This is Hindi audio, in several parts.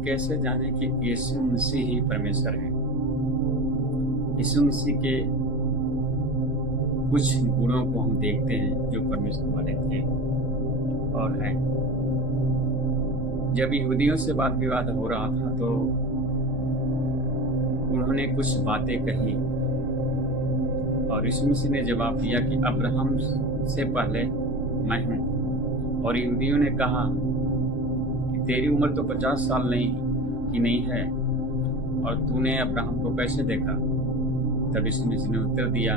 हम कैसे जाने कि यीशु मसीह ही परमेश्वर है। यीशु मसीह के कुछ गुणों को हम देखते हैं जो परमेश्वर वाले थे और हैं। जब यहूदियों से वाद विवाद हो रहा था तो उन्होंने कुछ बातें कही और यीशु मसीह ने जवाब दिया कि अब्राहम से पहले मैं हूँ। और यहूदियों ने कहा कि तेरी उम्र तो 50 साल नहीं है और तूने अब्राहम को कैसे देखा। तब यीशु मसीह ने उत्तर दिया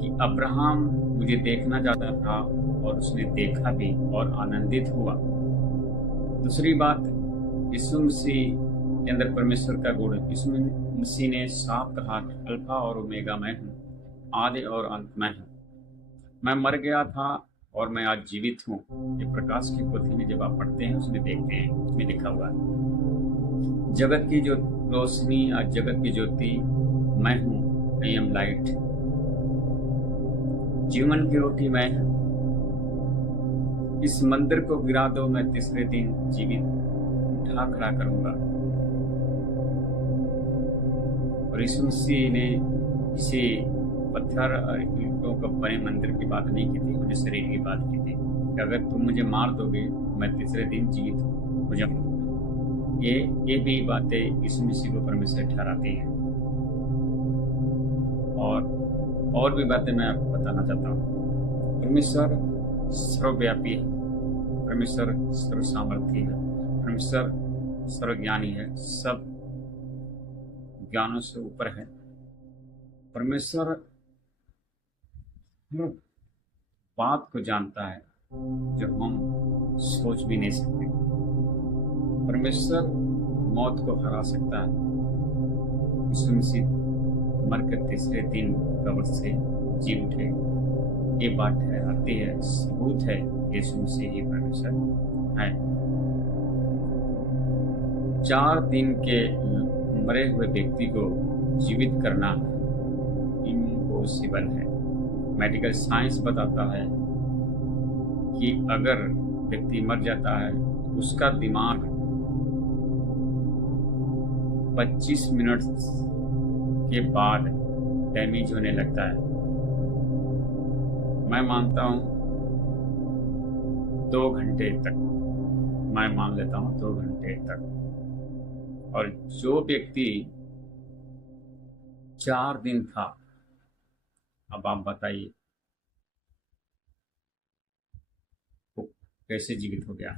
कि अब्राहम मुझे देखना चाहता था और उसने देखा भी और आनंदित हुआ। दूसरी बात, यीशु मसीह के अंदर परमेश्वर का गुण, यीशु मसीह ने साफ कहा अल्फा और ओमेगा मैं हूँ, आदि और अंत मैं हूँ। मैं मर गया था और मैं आज जीवित हूँ। ये प्रकाश की पोथी में जब आप पढ़ते हैं उसमें देखते हैं, उसमें लिखा हुआ है जगत की जो रोशनी और जगत की ज्योति मैं हूँ। I am light. जीवन की रोटी मैं हूँ। इस मंदिर को गिरा दो, मैं तीसरे दिन जीवित उठा खड़ा करूंगा। और यीशु मसीह ने किसी पत्थर और ईंटों का बने मंदिर की बात नहीं की थी, मुझे शरीर की बात की थी कि अगर तुम मुझे मार दोगे मैं तीसरे दिन जीवित हो जाऊंगा। ये भी बातें यीशु मसीह को परमेश्वर ठहराती हैं। और भी बातें मैं आपको बताना चाहता हूँ। परमेश्वर सर्वव्यापी है, परमेश्वर सर्वसामर्थी है, परमेश्वर सर्वज्ञानी है, सब ज्ञानों से ऊपर है। परमेश्वर हर बात को जानता है जो हम सोच भी नहीं सकते। परमेश्वर मौत को हरा सकता है। यीशु मसीह मरकर तीसरे दिन कब्र से जी उठे। ये बात ठहराती है, सबूत है यीशु मसीह ही परमेश्वर है। 4 दिन के मरे हुए व्यक्ति को जीवित करना इम्पॉसिबल है। मेडिकल साइंस बताता है कि अगर व्यक्ति मर जाता है तो उसका दिमाग 25 मिनट के बाद डैमेज होने लगता है। मैं मानता हूँ 2 घंटे तक, मैं मान लेता हूँ 2 घंटे तक। और जो व्यक्ति 4 दिन था, अब आप बताइए वो कैसे जीवित हो गया।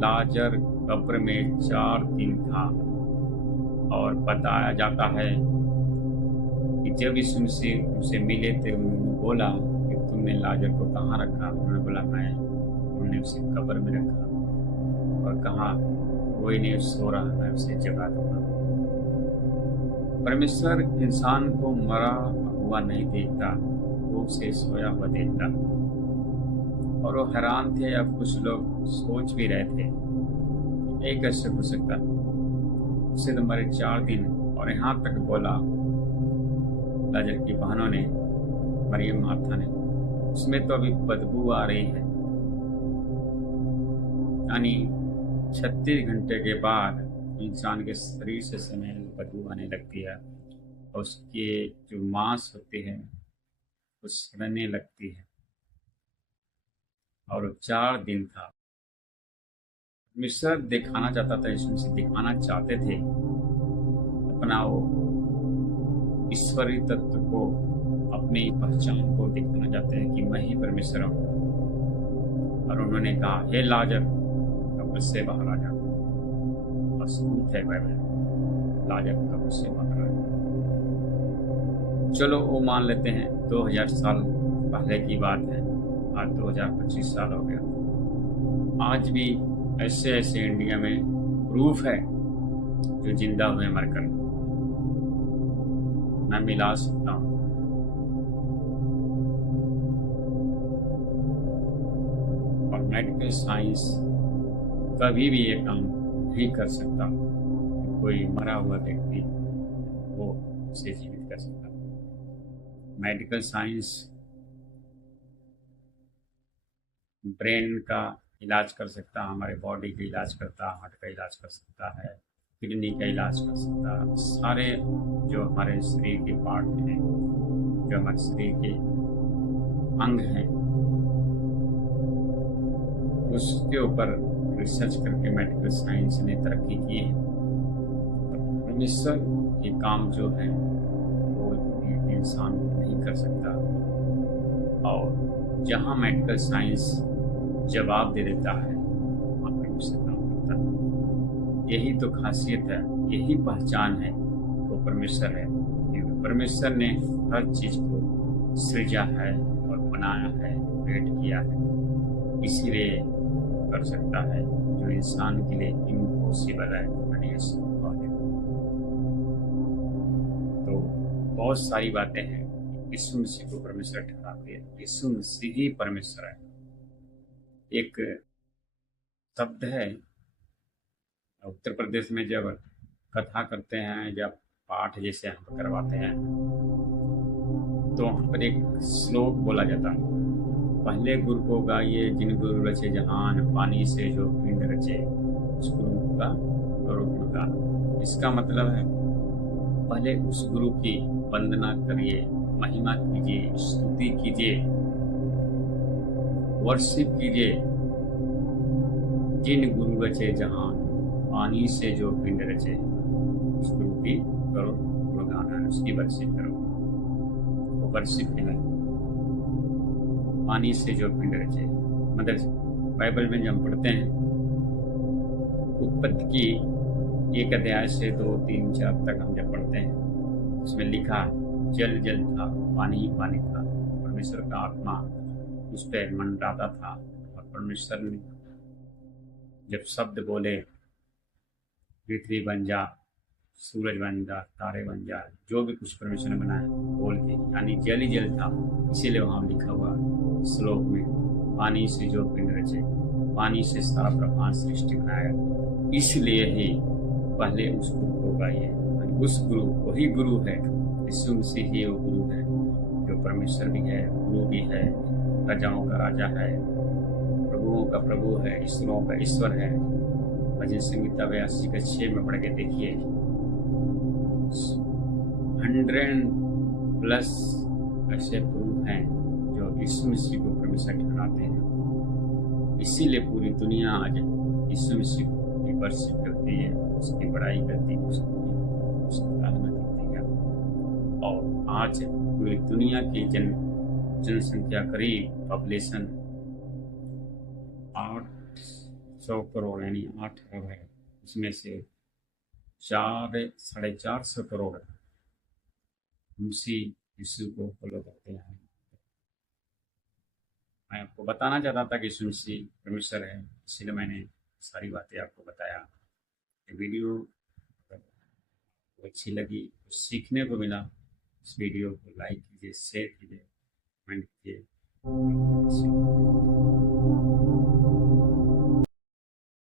लाजर कब्र में 4 दिन था और बताया जाता है कि जब यीशु मसीह उनसे मिले थे उन्होंने बोला कि तुमने लाजर को कहाँ रखा। उन्होंने बोला उन्होंने उसे कब्र में रखा और कहा कोई नहीं सो रहा, मैं उसे जगा दूंगा। परमेश्वर इंसान को मरा हुआ नहीं देखता, वो उसे सोया हुआ देखता। और वो हैरान थे। अब कुछ लोग सोच भी रहे थे ये कैसे हो सकता, उससे तो मरे 4 दिन। और यहाँ तक बोला लाजर की बहनों ने, मरियम मार्था ने, उसमें तो अभी बदबू आ रही है। यानी 36 घंटे के बाद इंसान के शरीर से समय बदबू आने लगती है और उसके जो मांस होते हैं वो सड़ने लगती है। और 4 दिन था। मिस्र दिखाना चाहता था, यीशु मसीह दिखाना चाहते थे अपना वो ईश्वरीय तत्व को, अपनी पहचान को दिखाना चाहते हैं कि मैं ही परमेश्वर हूँ। और उन्होंने कहा हे लाजर कब्र से बाहर आ जा। और सबूत है बाइबल, लाजर कब्र से बाहर आ जा। चलो वो मान लेते हैं 2000 साल पहले की बात है, आज 2025 साल हो गया। आज भी ऐसे ऐसे इंडिया में प्रूफ है जो जिंदा हुए मरकर मैं मिला सकता हूँ। और मेडिकल साइंस कभी भी ये काम नहीं कर सकता कि कोई मरा हुआ व्यक्ति वो उसे जीवित कर सकता। मेडिकल साइंस ब्रेन का इलाज कर सकता है, हमारे बॉडी का इलाज करता है, हार्ट का इलाज कर सकता है, किडनी का इलाज कर सकता है, सारे जो हमारे शरीर के पार्ट हैं, जो हमारे शरीर के अंग हैं, उसके ऊपर रिसर्च करके मेडिकल साइंस ने तरक्की की है। परमेश्वर ये काम जो है वो इंसान नहीं कर सकता, और जहाँ मेडिकल साइंस जवाब दे देता है वहाँ परमेश्वर काम करता है। यही तो खासियत है, यही पहचान है वो परमेश्वर है, क्योंकि परमेश्वर ने हर चीज़ को सृजा है और बनाया है, क्रिएट किया है, इसीलिए कर सकता है जो इंसान के लिए इम्पॉसिबल है। तो बहुत सारी बातें हैं, यीशु मसीह को परमेश्वर ठहराते हैं, यीशु मसीह ही परमेश्वर है। एक शब्द है, उत्तर प्रदेश में जब कथा करते हैं, जब पाठ जैसे हम करवाते हैं, तो वहाँ पर एक श्लोक बोला जाता है, पहले गुरु को गाइए जिन गुरु रचे जहान, पानी से जो पिंड रचे उस गुरु का करो गुणगान। इसका मतलब है पहले उस गुरु की वंदना करिए, महिमा कीजिए, स्तुति कीजिए, वर्शिप कीजिए। जिन गुरु रचे जहान, पानी से जो पिंड रचे उस गुरु की करो गुणगान, उसकी वर्शिप करो। वो वर्शिप है, पानी से जो पिंड रचे। मतलब बाइबल में जब हम पढ़ते हैं उत्पत्ति की 1 अध्याय से 2, 3, 4 तक हम जब पढ़ते हैं, उसमें लिखा जल जल था, पानी ही पानी था, परमेश्वर का आत्मा उस पर मंडराता था, और परमेश्वर ने जब शब्द बोले पृथ्वी बन जा, सूरज बन जा, तारे बन जा, जो भी कुछ परमेश्वर ने बनाया बोल के, यानी जल ही जल था। इसीलिए वहाँ लिखा हुआ श्लोक में पानी से जो पिंड रचे, पानी से सारा ब्रह्मांड सृष्टि बनाया। इसलिए ही पहले उस गुरु को गाइए। उस गुरु वही गुरु है, यीशु मसीह ही वो गुरु है जो परमेश्वर भी है, गुरु भी है, राजाओं का राजा है, प्रभुओं का प्रभु है, ईश्वरों का ईश्वर है। भजन संहिता 82 का 6 में पढ़ के देखिए, 100+ ऐसे प्रूफ हैं जो यीशु मसीह को परमेश्वर ठहराते हैं। इसीलिए पूरी दुनिया आज यीशु मसीह की वर्शिप करती है, उसकी बड़ाई करती है, उसकी आराधना करती है। और आज पूरी दुनिया की जनसंख्या करीब पॉपुलेशन 800 करोड़ यानी 8 अरब है। उसमें से 400-450 करोड़ मसीह यीशु को फॉलो करते हैं। मैं आपको बताना चाहता था कि यीशु मसीह परमेश्वर है, इसलिए मैंने सारी बातें आपको बताया। ये वीडियो अगर अच्छी लगी, कुछ सीखने को मिला, इस वीडियो को लाइक कीजिए, शेयर कीजिए, कमेंट कीजिए।